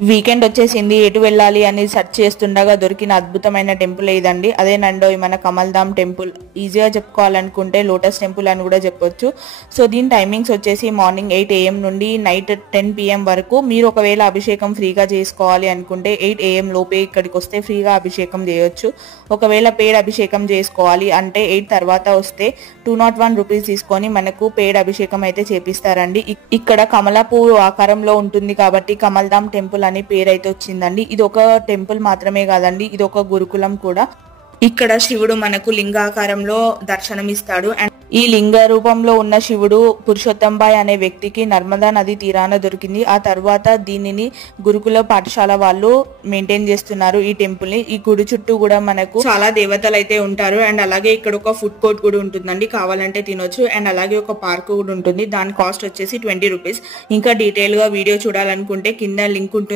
Weekend వచ్చేసింది, ఎటు వెళ్ళాలి అని సెర్చ్ చేస్తుండగా దొరికిన అద్భుతమైన టెంపుల్ ఇదండి. అదేనండో మన కమల్ధామ్ టెంపుల్. ఈజీగా చెప్పుకోవాలనుకుంటే లోటస్ టెంపుల్ అని కూడా చెప్పొచ్చు. సో దీని టైమింగ్స్ వచ్చేసి మార్నింగ్ 8 AM నుండి నైట్ 10 PM వరకు. మీరు ఒకవేళ అభిషేకం ఫ్రీగా చేసుకోవాలి అనుకుంటే 8 AM లోపే ఇక్కడికి వస్తే ఫ్రీగా అభిషేకం చేయొచ్చు. ఒకవేళ పేడ్ అభిషేకం చేసుకోవాలి అంటే 8 తర్వాత వస్తే 201 రూపీస్ తీసుకొని మనకు పేడ్ అభిషేకం అయితే చేపిస్తారండి. ఇక్కడ కమలపూ ఆకారంలో ఉంటుంది కాబట్టి కమల్ధామ్ టెంపుల్ అని పేరు అయితే వచ్చిందండి. ఇది ఒక టెంపుల్ మాత్రమే కాదండి, ఇది ఒక గురుకులం కూడా. ఇక్కడ శివుడు మనకు లింగాకారంలో దర్శనమిస్తాడు. అండ్ ఈ లింగ రూపంలో ఉన్న శివుడు పురుషోత్తంబాయ్ అనే వ్యక్తికి నర్మదా నది తీరాన దొరికింది. ఆ తర్వాత దీనిని గురుకుల పాఠశాల వాళ్ళు మెయింటైన్ చేస్తున్నారు ఈ టెంపుల్ ని. ఈ గుడి చుట్టూ కూడా మనకు చాలా దేవతలు అయితే ఉంటారు. అండ్ అలాగే ఇక్కడ ఒక ఫుడ్ కోర్ట్ కూడా ఉంటుందండి, కావాలంటే తినొచ్చు. అండ్ అలాగే ఒక పార్క్ కూడా ఉంటుంది, దాని కాస్ట్ వచ్చేసి 20 రూపీస్. ఇంకా డీటెయిల్ గా వీడియో చూడాలనుకుంటే కింద లింక్ ఉంటుంది.